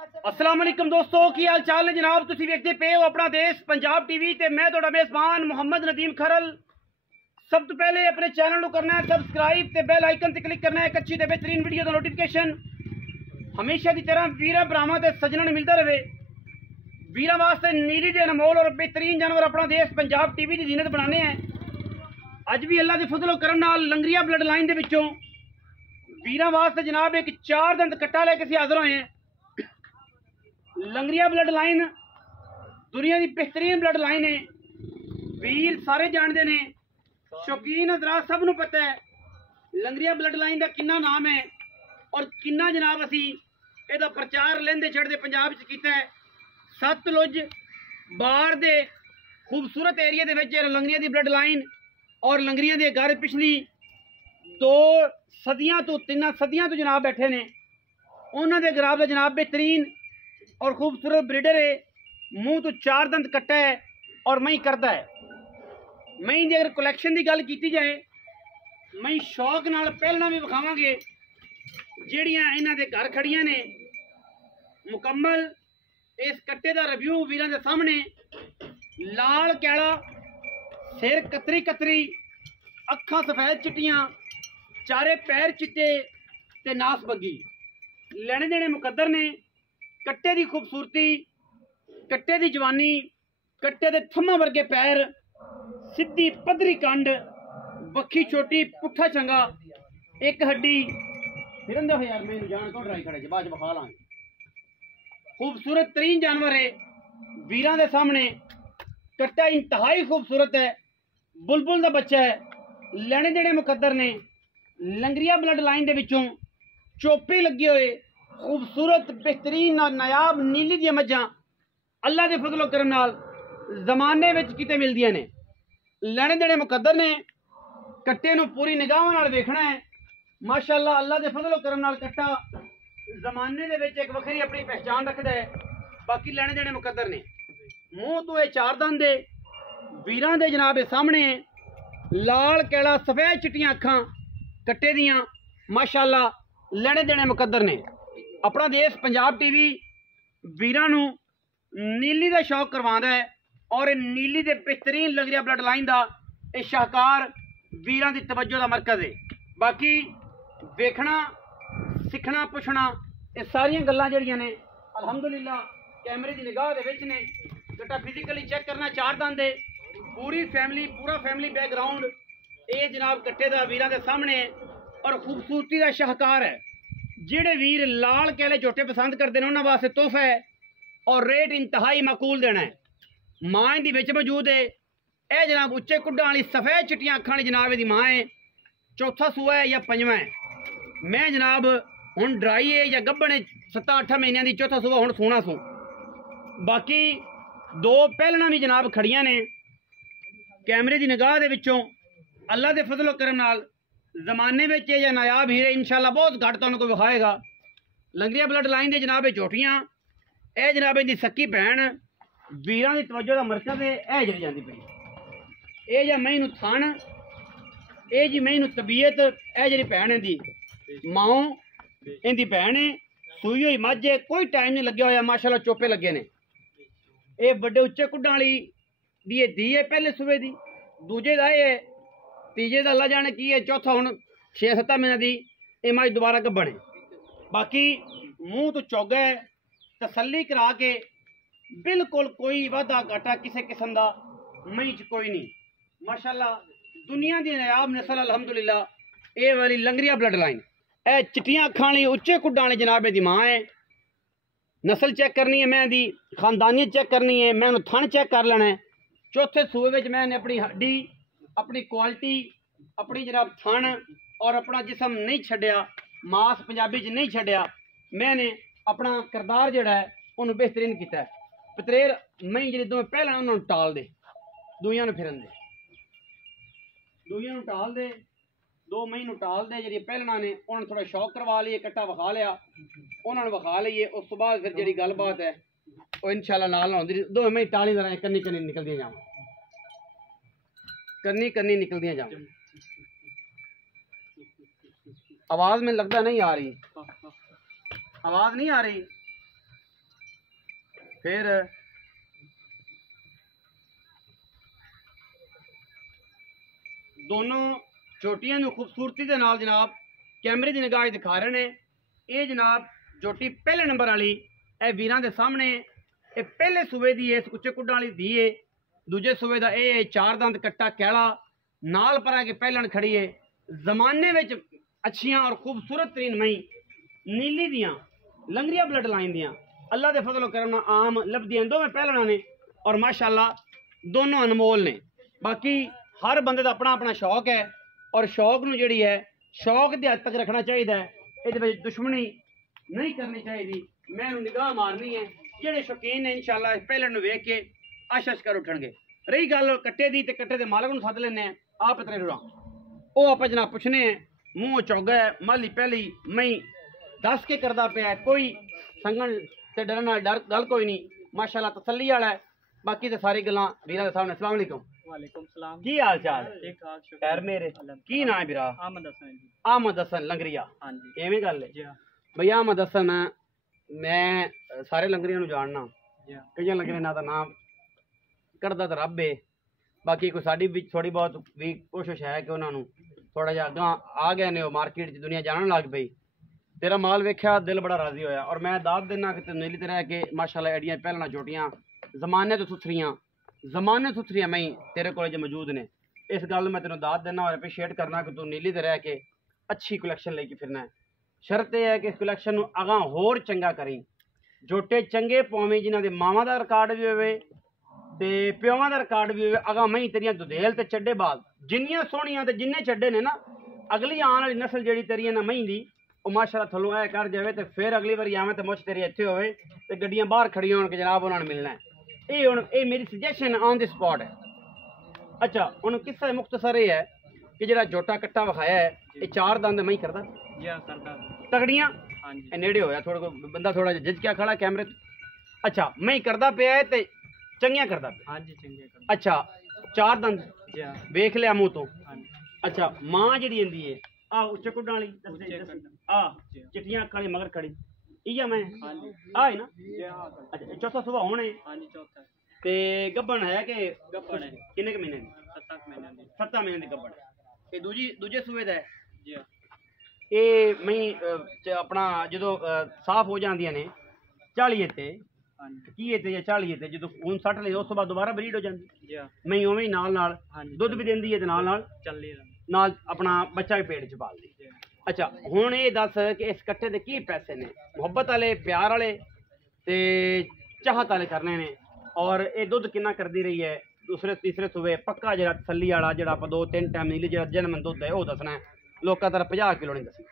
अस्सलाम वालेकुम दोस्तों, की हाल चाल है जनाब। तुसी वेखदे पे हो अपना देश पंजाब टीवी ते मैं तुहाडा मेज़बान मोहम्मद नदीम खरल। सब तो पहले अपने चैनल को करना है सबसक्राइब ते बेल आइकन ते क्लिक करना है। एक अच्छी ते बेहतरीन वीडियो का नोटिफिकेशन हमेशा की तरह वीरा भरावां ते सज्जनां नूं मिलता रहे। वीरां वास्ते नीली ते अनमोल और बेहतरीन जानवर अपना देश पंजाब टीवी की जीनत बनाने हैं। अज भी अल्लाह के फजल करम नाल लंगरिया ब्लड लाइन दे विचों वीरां वास्ते जनाब एक 4 दंद कट्टा लेके असीं हाज़र होए हैं। लंगरिया ब्लड लाइन दुनिया की बेहतरीन ब्लड लाइन है। वीर सारे जानते ने, शौकीन हज़रात सब नूं पता है लंगरिया ब्लड लाइन का किन्ना नाम है और किन्ना जनाब असी इहदा प्रचार लेंदे चढ़दे पंजाब च कीता है। सतलुज बार दे खूबसूरत एरिया दे विच लंगरिया की ब्लड लाइन और लंगरिया के घर पिछली 2 सदियां तो 3 सदियां तो जनाब बैठे ने। उन्होंने दे गराब का जनाब बेहतरीन और खूबसूरत ब्रीडर है। मुंह तो 4 दंद कट्टा है और मई करता है। मई की अगर कलैक्शन की गल की जाए, मई शौक नाल पहलना भी विखावांगे जिहड़ियां इन्हां दे घर खड़ियां ने। मुकम्मल इस कट्टे का रिव्यू वीरां दे सामने। लाल कैला, सिर कतरी कतरी, अखां सफेद चिट्टियां, चारे पैर चिट्टे ते नास बग्गी। लैने देने मुकद्दर ने। कट्टे की खूबसूरती, कट्टे की जवानी, कट्टे के थम्मा वर्गे पैर, सीधी पद्धरी कंड, बखी छोटी, पुट्ठा चंगा, एक हड्डी फिरन दो यार मैं जान को ड्राई खड़े बाद बखा लांगे। खूबसूरत तरीन जानवर है वीरां दे सामने। कट्टा इंतहाई खूबसूरत है, बुलबुल का बच्चा है। लैने देने मुकद्दर ने। लंगरिया ब्लड लाइन दे विचों चोपे लगे हुए खूबसूरत बेहतरीन और नायाब नीली दी मज्जां अल्लाह के फजलो करम नाल जमाने विच किते मिलदियां ने। लैने देने मुकद्दर ने। कट्टे नूं पूरी निगाहां नाल वेखना है। माशाअल्लाह अल्लाह के फजलो करम नाल कट्टा जमाने दे विच एक वखरी अपनी पहचान रखदा है। बाकी लैने देने मुकद्दर ने। मूँह तो ये 4 दंद दे वीरां दे जनाब दे सामने लाल कैला सफेद चिट्टियां अखां कट्टे दियां माशाअल्लाह लैने देने मुकद्दर ने। अपना देश पंजाब टीवी वीरां नूं नीली का शौक करवांदा है और नीली के बेहतरीन लंगरिया ब्लड लाइन का यह शाहकार वीरां की तवज्जो का मरकज़ है। बाकी देखना सीखना पुछना ये सारियां गल्लां जिहड़ियां ने अलहमदुलिल्लाह कैमरे की निगाह दे विच ने। कट्टा फिजिकली चेक करना 4 दंद है, पूरी फैमिली पूरा फैमिली बैकग्राउंड ये जनाब कट्टे का वीरां के सामने है और खूबसूरती का शाहकार है। जिहड़े वीर लाल कैले झोटे पसंद करते हैं उन्होंने वास्ते तोहफा है और रेट इंतहाई माकूल देना है। माँ दी विच मौजूद है। यह जनाब उच्चे कुड्डां वाली सफेद चिट्टियां अखां वाली जनाब दी माँ है। चौथा सूआ है या 5वां है। मैं जनाब हुण ड्राई है या गब्बन है 7-8 महीनों की। चौथा सूआ हुण सोना सू। बाकी 2 पहलना भी जनाब खड़ियां ने। कैमरे की निगाह दे विचों अल्लाह के फजलो करम नाल जमाने में या नायाब हीरे इंशाल्लाह बहुत घट तुहानूं कोई विखाएगा। लंगरिया ब्लड लाइन दे जनाब झोटियां ए जनाब इहदी सक्की भैन वीरां दी तवज्जो दा मरकज़ है। ए जड़ी जांदी पई ए जा मई नूं थण ए जी मई नूं तबीयत ए जड़ी भैन इहदी माओ इहदी भैन है। सूई हुई मझ है, कोई टाइम नहीं लग्या होया माशाअल्लाह चोपे लगे ने। ये बड़े उच्चे कुड्डां वाली दी धी है पहले सूबे दी, दूजे दा है, तीजे का अल्लाह जाने की है, चौथा हुण 6-7 महीने की ये मझ दोबारा गब्बन है। बाकी मूँह तो चौगा है। तसल्ली करा के बिल्कुल कोई वाधा घाटा किसी किस्म का मई च कोई नहीं। माशाअल्लाह दुनिया की नायाब नस्ल अलहमदुलिल्लाह ये वाली लंगरिया ब्लड लाइन। ए चिट्टियां अखां वाली उच्चे कुड्डां वाली जनाब दी माँ है। नस्ल चेक करनी है, मैं दी खानदानियत चेक करनी है, मैं उन्हें थन चेक कर लेना है। चौथे सूबे में मैंने अपनी हड्डी अपनी क्वालिटी अपनी जनाब थन और अपना जिसम नहीं छड्या, मास पंजाबी च नहीं छड्या। मैंने अपना किरदार जोड़ा है उन्होंने बेहतरीन किया है। पतरेर मई जी 2 पहला उन्होंने टाल दे, दूइयां नूं फिरन दे, दूइयां नूं टाल दे, 2 मई नूं टाल दे। जी पहलना ने उन्होंने थोड़ा शौक करवा लिए, कट्टा विखा लिया, उन्होंने विखा लीए। उस तो बाद फिर जी गलबात है वो इंशाल्लाह नाल होंदी। 2 मई टाली जरा कन्नी कन्नी निकलदियां जाओ, कन्नी कन्नी निकलदियां जाओ। आवाज़ में लगता नहीं आ रही, आवाज़ नहीं आ रही। फिर दोनों झोटियां नूं खूबसूरती दे नाल जनाब कैमरे की निगाह दिखा रहे ने। ये जनाब झोटी पहले नंबर वाली ए वीरां दे सामने ये पहले सूबे दी इस उच्चे कुड्डां वाली धी है। दूजे सूबे दा ये चार दंद कट्टा कैला नाल परा के पहलन खड़ी है। जमाने विच अच्छियां और खूबसूरत तरीन मई नीली दियां लंगरिया ब्लड लाइन दियां अल्लाह दे फजल करम नाल आम लभदियां दोवें पहलना ने और माशाअल्लाह दोनों अनमोल ने। बाकी हर बंदे का अपना अपना शौक है और शौक नूं जिहड़ी है शौक दे हद तक रखना चाहिए। ये दुश्मनी नहीं करनी चाहिए। मैं निगाह मारनी है जेडे शौकीन ने इंशाअल्लाह पहले नूं वेख के आशश कर उठणगे। रही गल कट्टे दी ते कट्टे दे मालक नूं सद लैने आप इतने रुड़ा वो आप जनाब पुछने मूँह चौगा है माली पहली मई दस के करदा पिया कोई संगन ते डरन नाल डर गल कोई नहीं माशाअल्लाह तसल्ली वाला है। बाकी तो सारी गल्लां वीरां दे सामने। अस्सलाम वालेकुम। वालेकुम सलाम। की हाल चाल? ठीक ठाक शुक्र। खैर मेरे की नाम है वीरा? अहमद हसन जी। अहमद हसन लंगरिया। हां जी। एवें गल है जी हां भैया अहमद हसन मैं सारे लंगरियां नूं जानना जी हां। कई लंगरियां ना दा नाम करदा तो रब है। बाकी कोई साडी भी थोड़ी बहुत भी कोशिश है कि उन्होंने थोड़ा जिहा अगां आ गए ने मार्केट च दुनिया जानन लग पई। तेरा माल वेख्या दिल बड़ा राजी होया और मैं दाद देना कि नीली तरह के माशाअल्लाह एडियां पहलना चोटियां जमाने तो सुथरियां मैं तेरे को मौजूद ने। इस गल मैं तेन दाद देना और अप्रीशिएट करना कि तू नीली तरह के अच्छी कलैक्शन लेके फिरना है। शर्त यह है कि इस कलैक्शन नूं अगां होर चंगा करी जोटे चंगे पावें जिन्हां दे मावां दा रिकॉर्ड भी होवे ते प्योवां दा रिकॉर्ड भी होवे। अगां मैं तेरियां दुधेल ते चड्डे बाल जिन्नियां सोहणियां ते जिन्ने चड्डे ने ना अगली आने वाली नस्ल जिहड़ी तेरी ना मई दी वो माशाअल्लाह थल्लों ऐ कर जावे ते फिर अगली बारी आवे ते मुझ तेरी इत्थे होवे ते गड्डियां बाहर खड़ियां होण के जनाब उन्हां नूं मिलना है। ये हुण ये मेरी सजेशन ऑन द स्पॉट है। अच्छा हुण किस्सा मुख्तसर ये है कि जिहड़ा जोटा कट्टा विखाया है ये चार दंद मई करदा जी हां करदा तगड़ियां। हां जी। नेड़े होया थोड़ा कोई बंदा थोड़ा जिहा झिझकिया खड़ा कैमरे। अच्छा मई करदा पिया है ते चंगियां करदा पिया। हां जी चंगे करदा। अच्छा चार दंद जी हां वेख लिया मुंह तो। हां जी। अच्छा मां जिहड़ी आंदी है आ उच्चे कुड्डां वाली आ जी चिट्टियां अक्खां वाली मगर खड़ी इ'यै मैं हां जी। आ है ना। जी हां अच्छा चौथा सुबह होने हां जी चौथा ते गब्बन है कि गब्बन है किन्ने के महीने दी? 7 महीने दी। 7 महीने दी गब्बन है। ये दूजे सूबे दा है। जी हां ये मई अपना जो साफ हो जांदियां ने 40 ते हां जी। 21 ते या 40 ते जो हुन 60 ले उस तो बाद दोबारा ब्रीड हो जांदी जी हां मई उवें ही नाल हां जी। दुध भी देंदी है ते नाल चल रही है। अपना बच्चा भी पेट च पालदी। अच्छा हुण ये दस कि इस कट्टे दे की पैसे ने मुहब्बत वाले प्यार वाले ते चाहत वाले करने ने और ये दुध किन्ना करदी रही है दूसरे तीसरे सूबे पक्का जरा तसल्ली वाला जरा आप 2-3 टाइम नीली जरा जनम दुध है वो दसना है। लोकां तरह 50 किलो नहीं दसी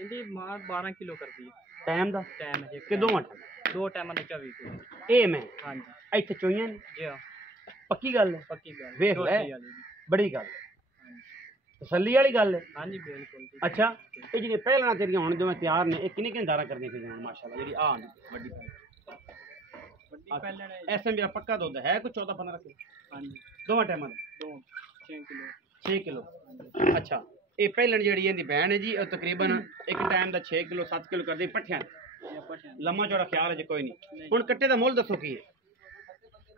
इंदी मां 12 किलो करदी है टाइम दा टाइम है कि दो टाइम ने 24 किलो। ए मैं हां जी। इत्थे चोइयां ने जी हां पक्की गल है पक्की गल वेख ले बड़ी गल तसल्ली वाली गल है। हां जी बिल्कुल। अच्छा ये जी पहलना तेरियां हुण जो मैं तैयार ने किन्नी किन्नी दारा करनी फिर माशाल्लाह जी आ बड़ी बड़ी पहले ऐसे मेरा पक्का दुध है कुछ 14-15 किलो। हां जी। दोवां टाइमां दो 6 किलो 6 किलो। अच्छा ये पहलन जी इहदी बहन है जी तकरीबन एक टाइम का 6 किलो 7 किलो करदी पट्ठियां लम्मा चौड़ा ख्याल है जी कोई नहीं। हुण कट्टे दा मुੱਲ दसो की है?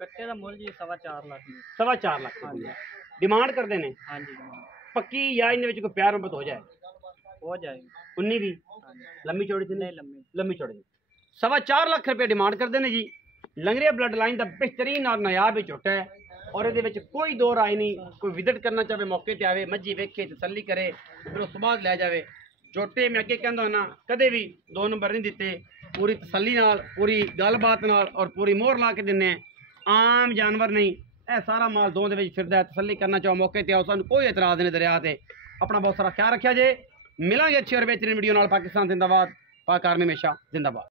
कट्टे दा मुੱਲ जी 4.5 लाख ने। 4.5 लाख हां जी। डिमांड करते हैं हां जी पक्की या इन कोई प्यार मोहब्बत हो जाए हो जाएगी 19 भी हां जी। लंबी चौड़ी थी नहीं लंबी चौड़ी 4.5 लाख रुपये डिमांड करते हैं जी। लंगरिया ब्लड लाइन का बेहतरीन और नायाब ही झोटा है और ये कोई दो राय नहीं। कोई विजिट करना चाहे मौके पर आवे मज्जी वेखे तसल्ली करे फिर उस बाद लै जाए। झोटे मैं अगे कहता ना कदे भी 2 नंबर नहीं दिते पूरी तसल्ली नाल पूरी गलबात नाल और पूरी मोहर ला के दिने। आम जानवर नहीं यह सारा माल दो दे विच फिरदा है। तसल्ली करना चाहो मौके पर आओ सानू कोई एतराज नहीं दरिया से। अपना बहुत सारा ख्याल रखा जे मिलांगे अच्छी और बेहतरीन वीडियो नाल। पाकिस्तान जिंदाबाद पाक आर्मी हमेशा जिंदाबाद।